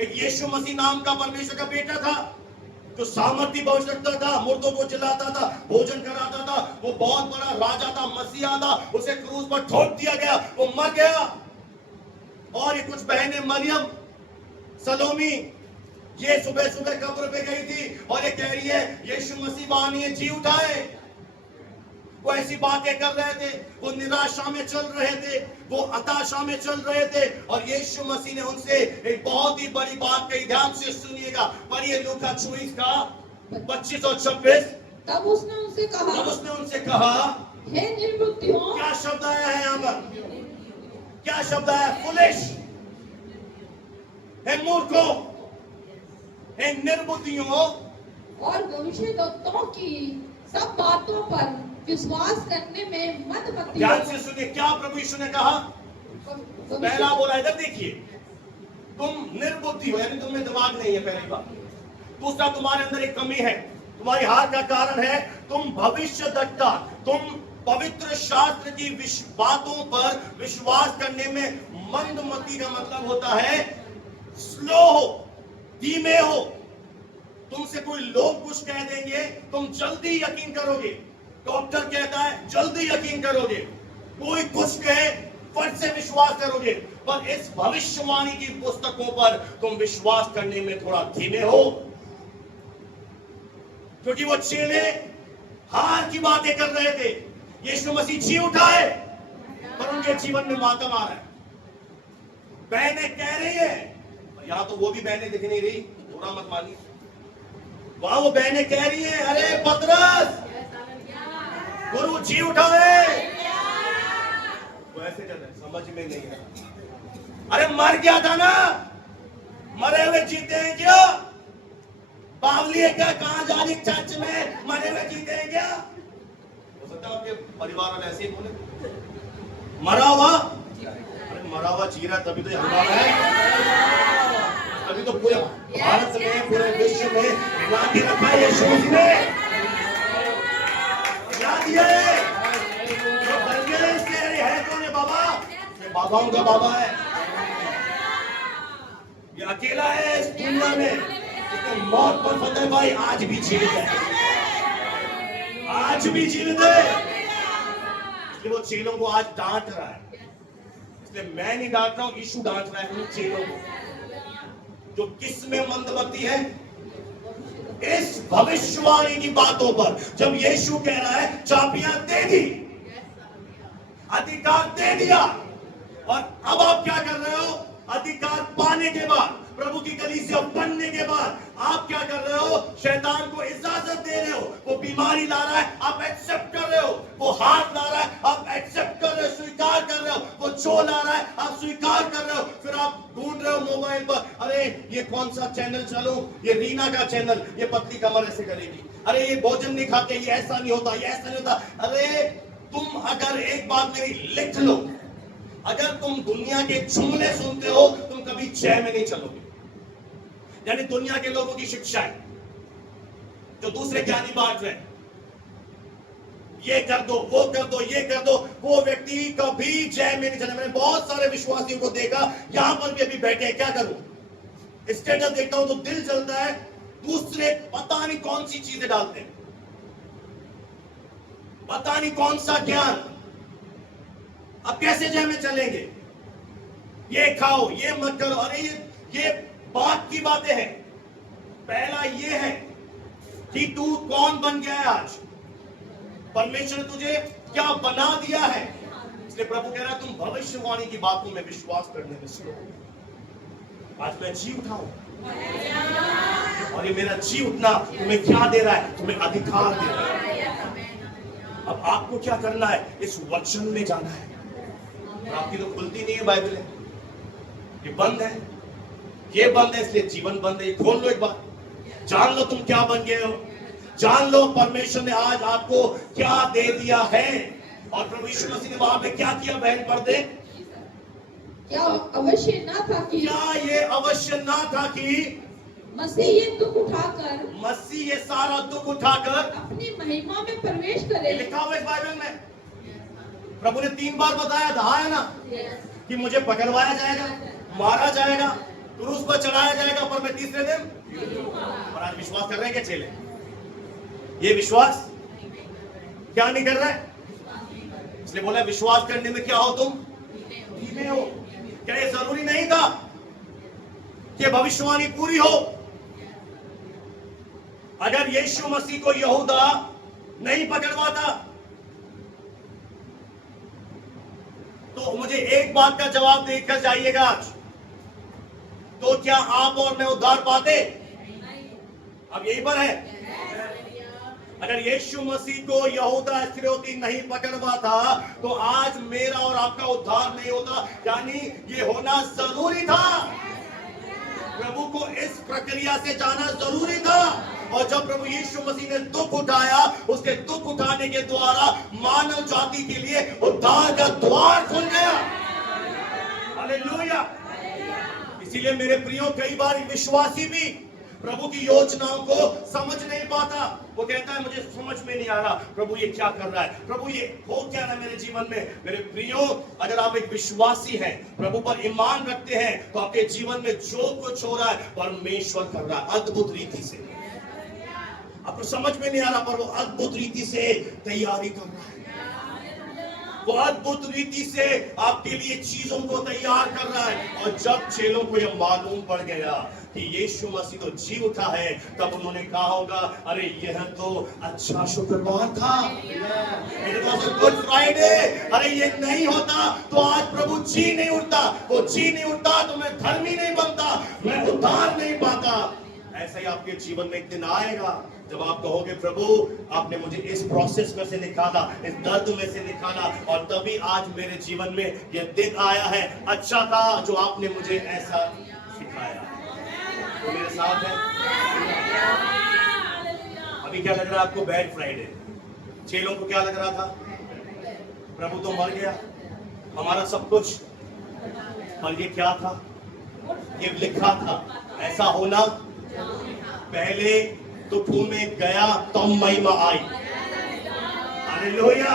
एक यीशु मसीह नाम का परमेश्वर का बेटा था जो सामर्थी भविष्यवक्ता था, मुर्दों को जिलाता था, भोजन कराता था, वो बहुत बड़ा राजा था, मसीहा था। उसे क्रूस पर ठोक दिया गया, वो मर गया। और ये कुछ बहनें मरियम, सलोमी, ये सुबह सुबह कब्र पे गई थी और ये कह रही है यीशु मसीह वानी जी उठाए। वो ऐसी बातें कर रहे थे, वो निराशा में चल रहे थे, वो हताशा में चल रहे थे। और यीशु मसीह ने उनसे एक बहुत ही बड़ी बात कही, ध्यान से सुनिएगा। पढ़िए लूका 24 का 25 और 26। तब उसने उनसे तब कहा, उसने उनसे कहा, हे निर्बुद्धियों, क्या शब्द आया है यहाँ पर? क्या शब्द आया? फुलिश, हे मूर्खों, हे निर्बुद्धियों, और भविष्यद्वक्ताओं की सब बातों पर विश्वास करने में मंदमती ध्यान हो। से सुनिए क्या प्रभु यीशु ने कहा। पहला बोला, इधर देखिए, तुम निर्बुद्धि हो, यानी तुम्हें दिमाग नहीं है, पहली बात। दूसरा, तुम्हारे अंदर एक कमी है, तुम्हारी हार का कारण है तुम भविष्यद्वक्ता, तुम पवित्र शास्त्र की बातों पर विश्वास करने में मंदमती का मतलब होता है स्लो हो, धीमे हो। तुमसे कोई लोग कुछ कह देंगे, तुम जल्दी यकीन करोगे। डॉक्टर कहता है जल्दी यकीन करोगे, कोई कुछ कहे फट से विश्वास करोगे। पर इस भविष्यवाणी की पुस्तकों पर तुम विश्वास करने में थोड़ा धीमे हो, क्योंकि वो चेले हार की बातें कर रहे थे। यीशु मसीह जी उठाए, पर उनके जीवन में मातम आ रहा है। बहनें कह रही है, यहां तो वो भी बहनें दिख नहीं रही, बुरा मत मानिए, वहां वो बहनें कह रही है, अरे पतरस, गुरु जी उठाए। वो ऐसे कर रहे, समझ में नहीं आ। अरे मर गया था ना, मरे हुए जीते हैं क्या? बावली है क्या? कहां जा रही चर्च में, मरे हुए जीते हैं क्या? हो सकता है आपके परिवार वाले ऐसे ही बोले, मरा हुआ। अरे मरा हुआ जी रहा, तभी तो ये हंगामा है, तभी तो पूरे भारत में, पूरे विश्व में हिला के रखा है यीशु मसीह ने। याद है जो बन गए इसके, अरे है कौन है बाबा? ये बाबाओं का बाबा है, ये अकेला है इस दुनिया में जिसने मौत पर फतेह पाई, आज भी जीवित है, आज भी जीवित है। इसलिए वो चेलों को आज डांट रहा है, इसलिए मैं नहीं डांट रहा हूं, यीशु डांट रहा है उन चेलों को जो किस में मंदमती है, इस भविष्यवाणी की बातों पर। जब यीशु कह रहा है चाबियां दे दी, अधिकार दे दिया, और अब आप क्या कर रहे हो? अधिकार पाने के बाद, प्रभु की कलीसिया बनने के बाद आप क्या कर रहे हो? शैतान को इजाजत दे रहे हो। वो बीमारी ला रहा है, आप एक्सेप्ट कर रहे हो। वो हाथ ला रहा है, आप एक्सेप्ट कर रहे हो, स्वीकार कर रहे हो। वो जो ला रहा है, आप स्वीकार कर रहे हो। फिर आप ढूंढ रहे हो मोबाइल पर, अरे ये कौन सा चैनल चलो, ये रीना का चैनल, ये पतली कमर ऐसे करेगी, अरे ये भोजन नहीं खाते, ये ऐसा नहीं होता, ये ऐसा नहीं होता। अरे तुम अगर एक बात मेरी लिख लो, अगर तुम दुनिया के जुमले सुनते हो, तुम कभी जय में नहीं चलोगे। यानी दुनिया के लोगों की शिक्षा है जो दूसरे ज्ञानी बांट रहे हैं, ये कर दो, वो कर दो, ये कर दो, वो व्यक्ति कभी जय में नहीं चला। मैंने बहुत सारे विश्वासियों को देखा, यहां पर भी अभी बैठे हैं, क्या करूं, स्टेटस देखता हूं तो दिल जलता है, दूसरे पता नहीं कौन सी चीजें डालते हैं, पता नहीं कौन सा ज्ञान। अब कैसे जय में चलेंगे? ये खाओ, ये मत करो, अरे ये बात की बातें हैं। पहला ये है कि तू कौन बन गया है आज, परमेश्वर ने तुझे क्या बना दिया है। इसलिए प्रभु कह रहा है तुम भविष्यवाणी की बातों में विश्वास करने में स्लो। आज मैं जी उठा हूं, और ये मेरा जी उठना तुम्हें क्या दे रहा है? तुम्हें अधिकार दे रहा है। अब आपको क्या करना है? इस वचन में जाना है। आपकी तो खुलती नहीं है बाइबल, ये बंद है, ये बंद है, इसलिए जीवन बंद है। ये खोल लो एक बार, जान लो तुम क्या बन गए हो, जान लो परमेश्वर ने आज आपको क्या दे दिया है। और प्रभु यीशु मसीह ने वहां पे क्या किया? बहन पर्दे, क्या अवश्य ना था कि, क्या ये अवश्य ना था कि मसीह ये दुख उठाकर, मसीह ये सारा दुख उठाकर अपनी महिमा में प्रवेश करे। लिखा हुआ इस बाइबल में, प्रभु ने 3 बार बताया था, है ना, कि मुझे पकड़वाया जाएगा, मारा जाएगा, क्रूस पर चढ़ाया जाएगा, पर मैं तीसरे दिन। और आज विश्वास कर रहे हैं क्या चेले? ये विश्वास क्या नहीं कर रहा है? इसलिए बोला विश्वास करने में क्या हो तुम? धीमे हो। क्या ये जरूरी नहीं था कि भविष्यवाणी पूरी हो? अगर यीशु मसीह को यहूदा नहीं पकड़वाता तो मुझे एक बात का जवाब देकर जाइएगा आज, तो क्या आप और मैं उद्धार पाते? अब यही पर है, अगर यीशु मसीह को यहूदा इस्करियोती नहीं पकड़वा था तो आज मेरा और आपका उद्धार नहीं होता। यानी ये होना जरूरी था, प्रभु को इस प्रक्रिया से जाना जरूरी था। और जब प्रभु यीशु मसीह ने दुख उठाया, उसके दुख उठाने के द्वारा मानव जाति के लिए उद्धार का द्वार खुल गया। हालेलुया। इसीलिए मेरे प्रियो, कई बार विश्वासी भी प्रभु की योजनाओं को समझ नहीं पाता। वो कहता है मुझे समझ में नहीं आ रहा प्रभु ये क्या कर रहा है, प्रभु ये हो क्या रहा है मेरे जीवन में। मेरे प्रियो, अगर आप एक विश्वासी हैं, प्रभु पर ईमान रखते हैं, तो आपके जीवन में जो कुछ हो रहा है परमेश्वर कर रहा है अद्भुत रीति से। आपको समझ में नहीं आ रहा पर वो अद्भुत रीति से तैयारी कर रहा है। वो अद्भुत रीति से आपके लिए चीजों को तैयार कर रहा है। और जब चेलों को यह मालूम पड़ गया कि यीशु मसीह तो जी उठा है, तब उन्होंने कहा होगा, अरे यह तो अच्छा शुक्रवार था, गुड फ्राइडे। अरे ये नहीं होता तो आज प्रभु जी नहीं उठता, वो जी नहीं उठता तो मैं धर्मी नहीं बनता, मैं उद्धार नहीं पाता। ऐसा ही आपके जीवन में एक दिन आएगा जब आप कहोगे, प्रभु आपने मुझे इस प्रोसेस में से निकाला, इस दर्द में से निकाला, और तभी आज मेरे जीवन में यह दिन आया है। अच्छा था जो आपने मुझे ऐसा सिखाया। तो मेरे साथ है। अभी क्या लग रहा है आपको? Bad Friday. चेलों को क्या लग रहा था? प्रभु तो मर गया, हमारा सब कुछ। पर ये क्या था? ये लिखा था ऐसा होना। पहले दुखों में गया तो महिमा आई। हालेलुया।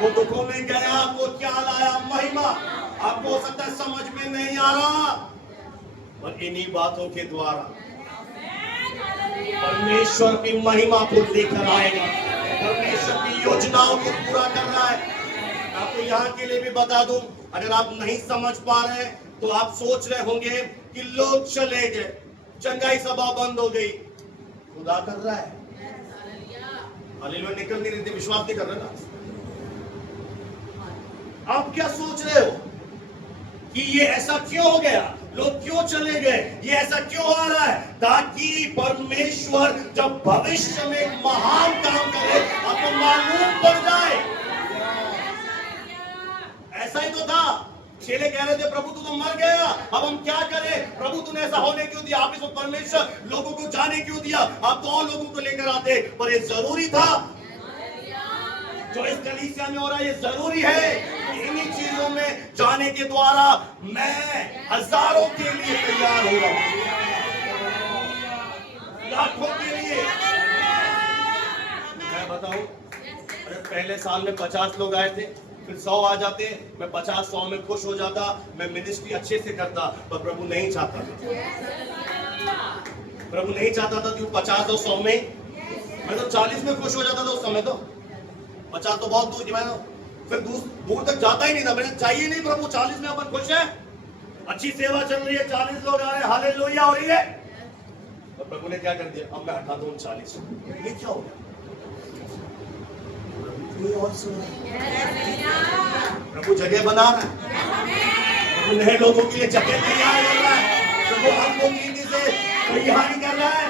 वो दुखों में गया, वो क्या लाया? महिमा। आपको हो सकता है समझ में नहीं आ रहा, और इन्हीं बातों के द्वारा परमेश्वर की महिमा को लेकर आएगा, परमेश्वर की योजनाओं को पूरा कर रहा है। आपको यहाँ के लिए भी बता दूं, अगर आप नहीं समझ पा रहे तो आप सोच रहे होंगे कि लोग चले गए, चंगाई सभा बंद हो गई, खुदा कर रहा है। हालेलुया। निकल नहीं रही, विश्वास नहीं कर रहे ना। आप क्या सोच रहे हो कि ये ऐसा क्यों हो गया, लोग क्यों चले गए, ये ऐसा क्यों आ रहा है? ताकि परमेश्वर जब भविष्य में महान काम करे आपको मालूम पड़ जाए। ऐसा ही तो था। चेले कह रहे थे, प्रभु तू तो मर गया, अब हम क्या करें? प्रभु तूने ऐसा होने क्यों दिया? आप इसको परमेश्वर लोगों को जाने क्यों दिया? आप तो और लोगों को लेकर आते, पर ये जरूरी था। जो इस कलीसिया में हो रहा है ये जरूरी है कि इन्हीं चीजों में जाने के द्वारा मैं हजारों के लिए तैयार हो रहा हूं, लाखों के लिए। मैं बताऊं, पहले साल में 50 लोग आए थे, फिर 100 आ जाते, मैं 50-100 में खुश हो जाता, मैं मिनिस्ट्री अच्छे से करता। पर प्रभु नहीं चाहता था, प्रभु नहीं चाहता था कि 50 और 100 में, मैं तो 40 में खुश हो जाता था उस समय। तो 50 तो बहुत दूर की बात है, फिर दूर तक जाता ही नहीं था। मैंने चाहिए नहीं प्रभु, 40 में अपन खुश है, अच्छी सेवा चल रही है, 40 लोग आ रहे हैं, हालेलुया हो रही है। तो प्रभु ने क्या कर दिया? अब मैं हटा दूं 40। ये क्या हो गया? और प्रभु जगह बना रहा है, प्रभु नए लोगों के लिए जगह तैयार कर रहा है, प्रभु हमको नीति से तैयारी कर रहा है।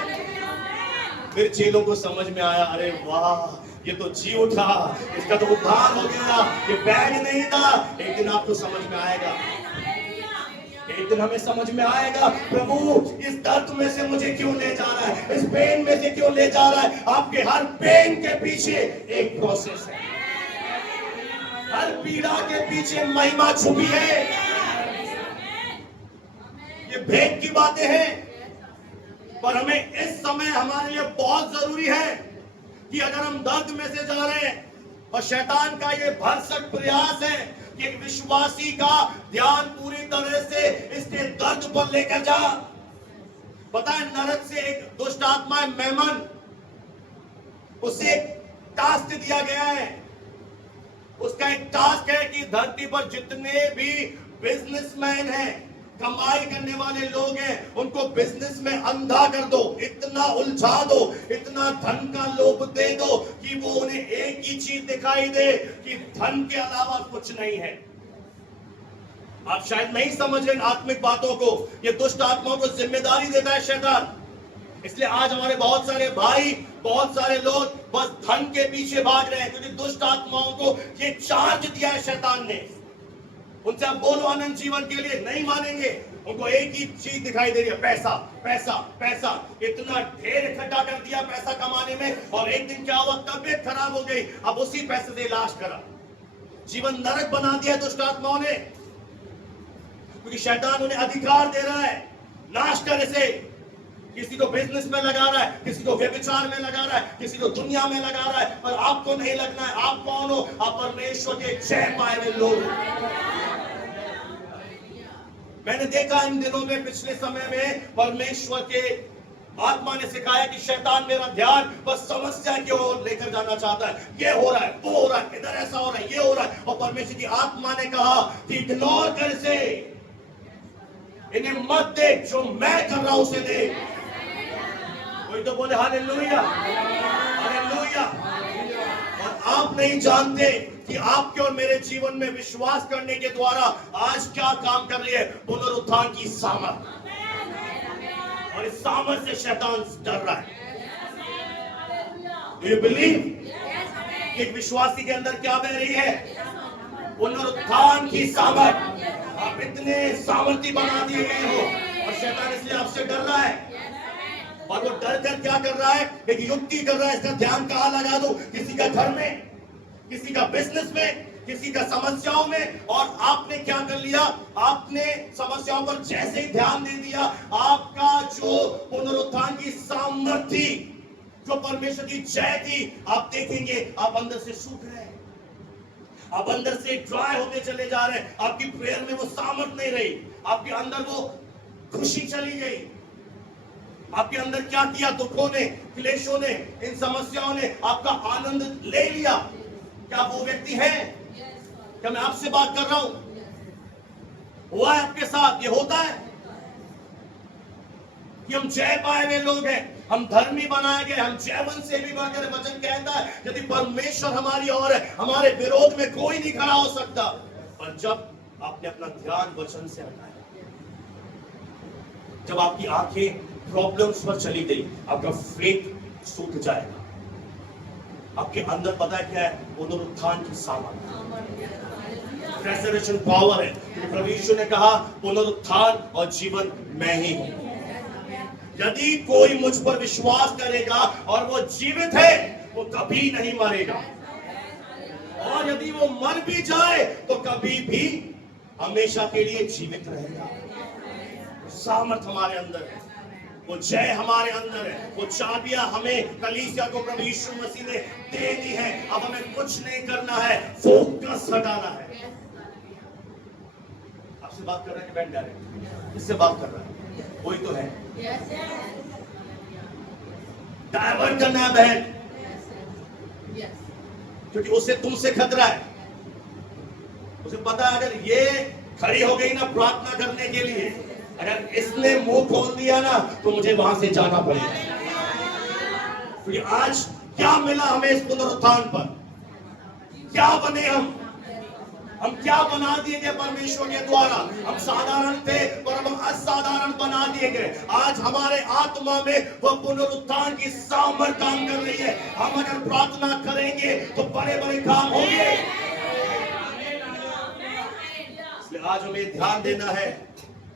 फिर चेलों को समझ में आया, अरे वाह ये तो जी उठा, इसका तो उद्धार हो गया, ये बैग नहीं था। एक दिन आपको समझ में आएगा, एक दिन हमें समझ में आएगा, प्रभु इस दर्द में से मुझे क्यों ले जा रहा है, इस पेन में से क्यों ले जा रहा है। आपके हर पेन के पीछे एक प्रोसेस है, हर पीड़ा के पीछे महिमा छुपी है। ये भेद की बातें हैं, पर हमें इस समय हमारे लिए बहुत जरूरी है कि अगर हम दर्द में से जा रहे हैं, और शैतान का ये भरसक प्रयास है कि एक विश्वासी का ध्यान पूरी तरह से इसके दर्द पर लेकर जा। पता है, नरक से एक दुष्ट आत्मा मेमन, उसे एक टास्क दिया गया है। उसका एक टास्क है कि धरती पर जितने भी बिजनेसमैन हैं, कमाई करने वाले लोग हैं, उनको बिजनेस में अंधा कर दो, इतना उलझा दो, इतना धन का लोभ दे दो कि वो उन्हें एक ही चीज दिखाई दे कि धन के अलावा कुछ नहीं है। आप शायद नहीं समझ रहे आत्मिक बातों को। ये दुष्ट आत्माओं को जिम्मेदारी देता है शैतान इसलिए आज हमारे बहुत सारे भाई, बहुत सारे लोग बस धन के पीछे भाग रहे हैं, क्योंकि दुष्ट आत्माओं को ये चार्ज दिया है शैतान ने। उनसे आप बोलो आनंद जीवन के लिए, नहीं मानेंगे। उनको एक ही चीज दिखाई दे रही है, पैसा पैसा पैसा। इतना ढेर इकट्ठा कर दिया पैसा कमाने में, और एक दिन क्या हुआ, तबीयत खराब हो गई, अब उसी पैसे से इलाज करा। जीवन नरक बना दिया दुष्ट आत्माओं ने, क्योंकि शैतान उन्हें अधिकार दे रहा है नाश करे से। किसी को बिजनेस में लगा रहा है, किसी को व्यभिचार में लगा रहा है, किसी को दुनिया में लगा रहा है, और आपको नहीं लगना है। आप कौन हो? आप परमेश्वर के जय पाए हुए लोग। मैंने देखा इन दिनों में, पिछले समय में, परमेश्वर के आत्मा ने सिखाया कि शैतान मेरा ध्यान बस समस्या की ओर लेकर जाना चाहता है। ये हो रहा है, वो हो रहा है, इधर ऐसा हो रहा है, ये हो रहा है, और परमेश्वर की आत्मा ने कहा कि इग्नोर कर से, इन्हें मत देख, जो मैं कर रहा हूं उसे देख। कोई तो बोले हालेलुया, हालेलुया। और आप नहीं जानते कि आपके और मेरे जीवन में विश्वास करने के द्वारा आज क्या काम कर रही है पुनरुत्थान की सामर्थ। और इस सामर्थ से शैतान डर रहा है। Do you believe? एक विश्वासी के अंदर क्या बह रही है? पुनरुत्थान की सामर्थ। आप इतने सामर्थी बना दिए गए हो, और शैतान इसलिए आपसे डर रहा है। और वो डर कर क्या कर रहा है? एक युक्ति कर रहा है, इसका ध्यान कहाँ लगा दो, किसी का घर में, किसी का बिजनेस में, किसी का समस्याओं में। और आपने क्या कर लिया? आपने समस्याओं पर जैसे ही ध्यान दे दिया, आपका जो पुनरुत्थान की सामर्थ थी, जो परमेश्वर की जय थी, आप देखेंगे आप अंदर से सूख रहे हैं, आप अंदर से ड्राई होते चले जा रहे हैं। आपकी प्रेयर में वो सामर्थ नहीं रही, आपके अंदर वो खुशी चली गई। आपके अंदर क्या किया? दुखों ने, क्लेशों ने, इन समस्याओं ने आपका आनंद ले लिया। क्या वो व्यक्ति है? क्या मैं आपसे बात कर रहा हूं? हुआ है आपके साथ? ये होता है कि हम जय पाए हुए लोग हैं, हम धर्मी बनाए गए, हम जयवन से भी बढ़कर। वचन कहता है यदि परमेश्वर हमारी ओर है, हमारे विरोध में कोई नहीं खड़ा हो सकता। पर जब आपने अपना ध्यान वचन से हटाया, जब आपकी आंखें प्रॉब्लम्स पर चली गई, आपका फेथ सूख जाएगा। आपके अंदर पता है क्या है? पुनरुत्थान की सामर्थ, रेजरेक्शन पावर है। प्रभु यीशु ने कहा पुनरुत्थान और जीवन मैं ही हूं। यदि कोई मुझ पर विश्वास करेगा और वो जीवित है, वो कभी नहीं मरेगा, और यदि वो मर भी जाए तो कभी भी हमेशा के लिए जीवित रहेगा। सामर्थ हमारे अंदर है, वो जय हमारे अंदर है, वो चाबियां हमें, कलीसिया को प्रभु यीशु मसीह ने दे दी है। अब हमें कुछ नहीं करना है, फोकस हटाना है। आपसे बात कर रहा है कि बहन डायरेक्ट इससे बात कर रहा है? कोई तो है। डायवर्ट करना है बहन, क्योंकि उसे तुमसे खतरा है। उसे पता है अगर ये खड़ी हो गई ना प्रार्थना करने के लिए, अगर इसने मुंह खोल दिया ना, तो मुझे वहां से जाना पड़ेगा। क्योंकि आज क्या मिला हमें इस पुनरुत्थान पर? क्या बने हम क्या बना दिए गए परमेश्वर के द्वारा? हम साधारण थे और हम असाधारण बना दिए गए। आज हमारे आत्मा में वह पुनरुत्थान की सामर्थ काम कर रही है। हम अगर प्रार्थना करेंगे तो बड़े बड़े काम होंगे। इसलिए आज हमें ध्यान देना है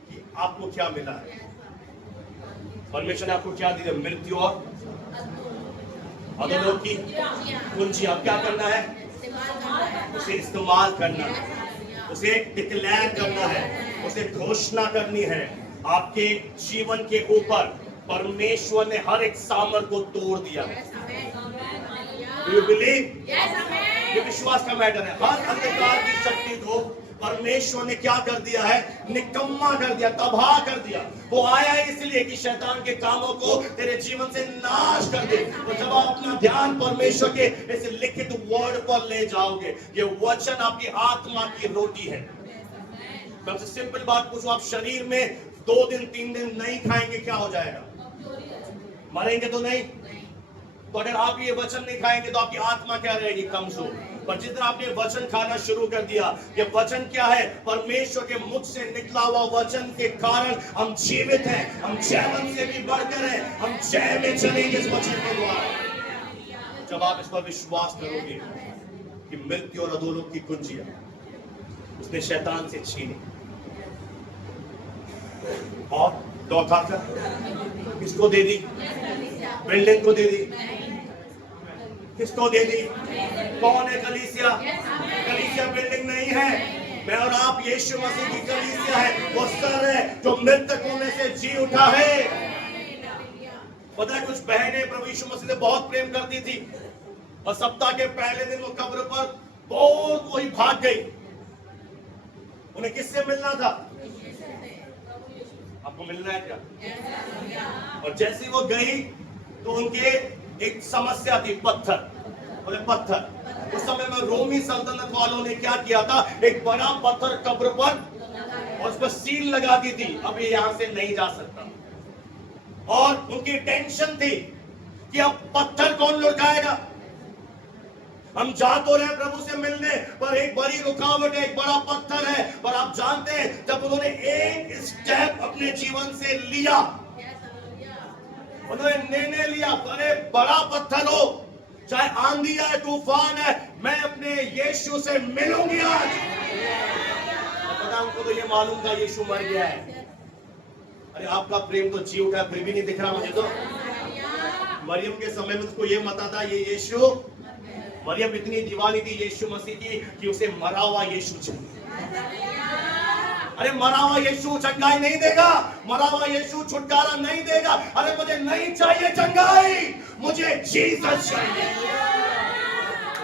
कि आपको क्या मिला है। परमेश्वर ने आपको क्या दिया? मृत्यु और अधोलोक की कुंजी। आप क्या करना है? उसे इस्तेमाल करना है, उसे डिक्लेयर करना है, उसे घोषणा करनी है। आपके जीवन के ऊपर परमेश्वर ने हर एक सामर्थ को तोड़ दिया है। Do you believe? ये विश्वास का मैटर है। हर अंधकार की शक्ति को परमेश्वर ने क्या कर दिया है? निकम्मा कर दिया, तबाह कर दिया। वो आया है इसलिए कि शैतान के कामों को तेरे जीवन से नाश कर दे। तो जब आप अपना ध्यान परमेश्वर के इस लिखित वर्ड पर ले जाओगे, ये वचन आपकी आत्मा की रोटी है। सबसे सिंपल बात पूछो, आप शरीर में 2 दिन 3 दिन नहीं खाएंगे, क्या हो जाएगा? मरेंगे तो नहीं? तो अगर आप ये वचन नहीं खाएंगे तो आपकी आत्मा क्या रहेगी? कमजोर। पर जिस दिन आपने वचन खाना शुरू कर दिया, ये वचन क्या है? परमेश्वर के मुख से निकला हुआ वचन के कारण हम जीवित हैं, हम जैवन से भी बढ़कर हैं, हम जय में चलेंगे इस वचन के द्वारा। जब आप इस पर विश्वास करोगे कि मृत्यु और अधोलोक की कुंजियां उसने शैतान से छीनी और लौटाकर किसको दे दी? बिल्डिंग को दे दी। किसको दे दी? कौन है कलीसिया? कलीसिया बिल्डिंग नहीं है, मैं और आप यीशु मसीह की कलीसिया है। वो सर है जो मृतकों में से जी उठा है। पता है कुछ बहनें प्रभु यीशु मसीह से बहुत प्रेम करती थी और सप्ताह के पहले दिन वो कब्र पर बहुत वही भाग गई। उन्हें किससे मिलना था? आपको मिलना है क्या? और जैसी वो गई तो उनके एक समस्या थी, पत्थर। बोले पत्थर। उस समय में रोमी सल्तनत वालों ने क्या किया था? एक बड़ा पत्थर कब्र पर और उस पर सील लगा दी थी, अब ये यहां से नहीं जा सकता। और उनकी टेंशन थी कि अब पत्थर कौन लुटाएगा। हम जा तो रहे प्रभु से मिलने, पर एक बड़ी रुकावट है, एक बड़ा पत्थर है। और आप जानते हैं जब उन्होंने एक स्टेप अपने जीवन से लिया, उन्होंने निर्णय लिया, अरे बड़ा पत्थर हो, चाहे आंधी है, तूफान है, मैं अपने यीशु से मिलूंगी आज। पता उनको तो ये मालूम था यीशु मर गया है। अरे आपका प्रेम तो जी उठा, फिर भी नहीं दिख रहा मुझे तो। मरियम के समय में उसको ये मता था ये यीशु, मरियम इतनी दीवानी थी यीशु मसीह की कि उसे मरा हुआ यीशु चाहिए। अरे मरा हुआ यीशु चंगाई नहीं देगा, मरा हुआ यीशु छुटकारा नहीं देगा। अरे मुझे नहीं चाहिए चंगाई, मुझे जीसस चाहिए।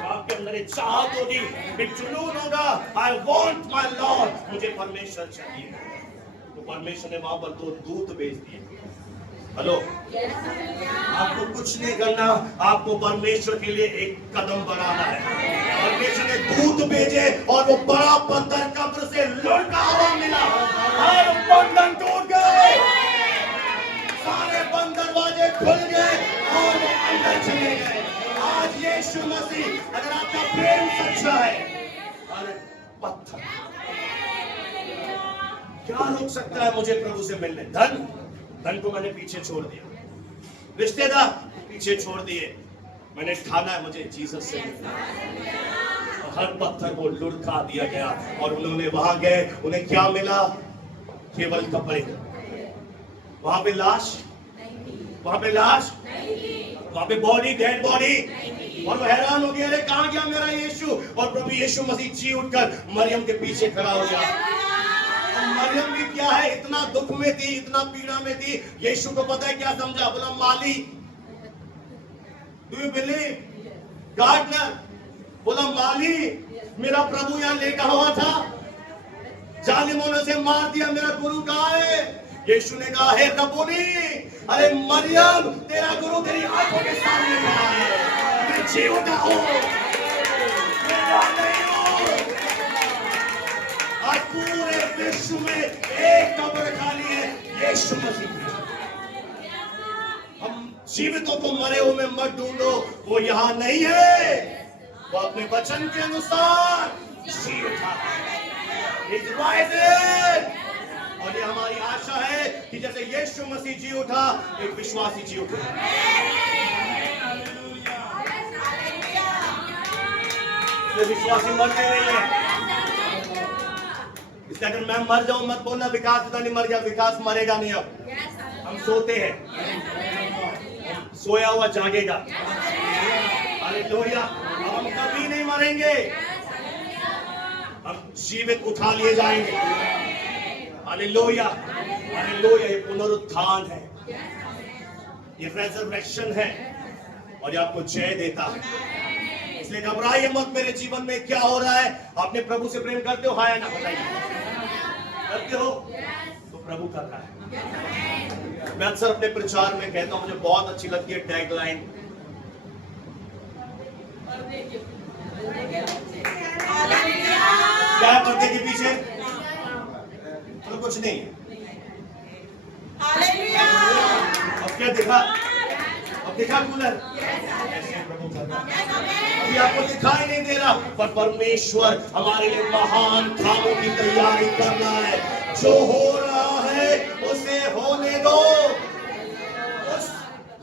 आपके अंदर एक चाहत होगी, एक जुनून होगा, आई वॉन्ट माई लॉर्ड, मुझे परमेश्वर चाहिए। तो परमेश्वर ने वहां पर 2 दूत भेज दिए। हेलो, आपको कुछ नहीं करना, आपको परमेश्वर के लिए एक कदम बढ़ाना है। परमेश्वर ने दूत भेजे और वो बड़ा पत्थर कब्र से लुढ़का हुआ मिला। हर बंधन टूट गए, सारे बंद दरवाजे खुल गए और वो अंदर चले गए। आज यीशु मसीह, अगर आपका प्रेम सच्चा है, अरे पत्थर क्या रोक सकता है मुझे प्रभु से मिलने? धन को मैंने पीछे छोड़ दिया, रिश्तेदार पीछे छोड़ दिए, मैंने ठाना है मुझे जीसस से मिलना। हर पत्थर को लुढ़का दिया गया और उन्होंने वहां गए, उन्हें क्या मिला? केवल कपड़े। वहां पे लाश, वहां पे लाश, वहां पे बॉडी, डेड बॉडी। और वो हैरान हो गया, अरे कहां गया मेरा यीशु? और प्रभु यीशु मसीह जी उठकर मरियम के पीछे खड़ा हो गया। मरियम भी क्या है, इतना दुख में थी, इतना पीड़ा में थी। यीशु को पता है क्या समझा? बोला माली, डू यू बिलीव? गार्डनर बोला माली, मेरा प्रभु यहाँ लेटा हुआ था, जालिमों ने उसे मार दिया, मेरा गुरु कहाँ है? यीशु ने कहा, हे रब्बुनी, अरे मरियम, तेरा गुरु तेरी आंखों के सामने खड़ा है, मैं जी उठा हूं, मैं वहां नहीं हूं। आज पूरे विश्व में एक कब्र खाली है, यीशु मसीह की। हम जीवितों को मरे हुए में मत ढूंढो, वो यहाँ नहीं है, वो अपने वचन के अनुसार जी उठा है। He's rising। और ये हमारी आशा है कि जैसे यीशु मसीह जी उठा, एक विश्वासी जी उठे। विश्वासी मरते नहीं है, इसलिए अगर मैं मर जाऊं मत बोलना विकास पता नहीं मर गया, विकास मरेगा नहीं। अब हम सोते हैं, सोया हुआ जागेगा। हालेलुया, अब हम कभी नहीं मरेंगे, हम जीवित उठा लिए जाएंगे। हालेलुया, हालेलुया, ये पुनरुत्थान है, ये रेजरेक्शन है और ये आपको जय देता है। इसलिए घबराइए मत, मेरे जीवन में क्या हो रहा है? आपने प्रभु से प्रेम करते हो, हाँ या ना? बताइए, करते हो तो प्रभु कर रहा है। मैं अक्सर अपने प्रचार में कहता हूं, मुझे बहुत अच्छी लगती है टैगलाइन, क्या पर्दे के पीछे तो कुछ नहीं। अब क्या देखा? अब दिखा कूलर ऐसे प्रभु कर रहा है। अभी आपको दिखाई नहीं दे रहा, पर परमेश्वर हमारे लिए महान कामों की तैयारी कर रहा है। जो हो रहा है उसे होने दो। उस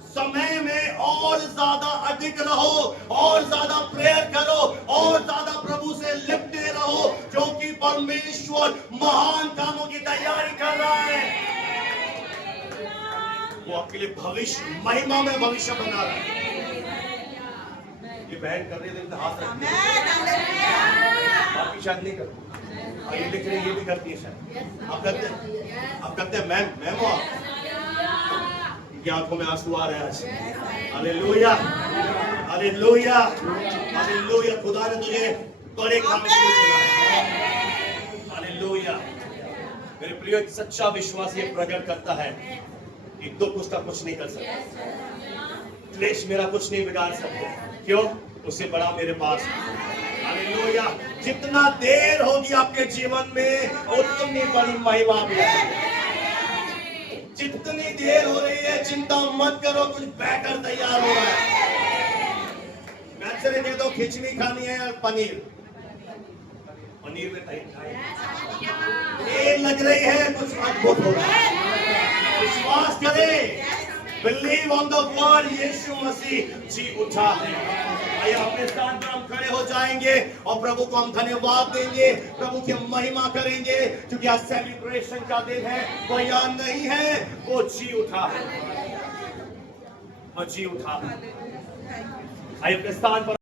समय में और ज्यादा अधिक रहो, और ज्यादा प्रेयर करो, और ज्यादा प्रभु से लिपटे रहो, क्योंकि परमेश्वर महान कामों की तैयारी कर रहा है। वो आपके लिए भविष्य, महिमा में भविष्य बना रहा है। ये बहन कर रही है, हाथ रख बाकी शायद नहीं करती, और ये लिख रही, ये भी करती है शायद। अब करते हैं मैम हो आप, की आंखों में आंसू आ रहे हैं आज। Hallelujah, hallelujah, hallelujah. खुदा ने तुझे बड़े काम के लिए चुना है। हालेलुया। मेरे प्रिय, एक सच्चा विश्वास ये प्रकट करता है कि दुख उसका कुछ नहीं कर सकता, क्लेश मेरा कुछ नहीं बिगाड़ सकते। क्यों? उससे बड़ा मेरे पास है। हालेलुया। जितना देर होगी आपके जीवन में, उतनी बड़ी महिमा भी है। जितनी देर हो रही है चिंता मत करो, कुछ बेटर तैयार हो रहा है। मैं चले दे दो, खिचड़ी खानी है या पनीर में ये लग रही है, कुछ अद्भुत हो रहा है। विश्वास करें, बिलीव ऑन द वर्ड, यीशु मसीह जी उठा है। आइए अपने स्थान पर हम खड़े हो जाएंगे और प्रभु को हम धन्यवाद देंगे, प्रभु की हम महिमा करेंगे, क्योंकि आज सेलिब्रेशन का दिन है। वो यहाँ नहीं है, वो जी उठा है, वो जी उठा है। आइए अपने स्थान पर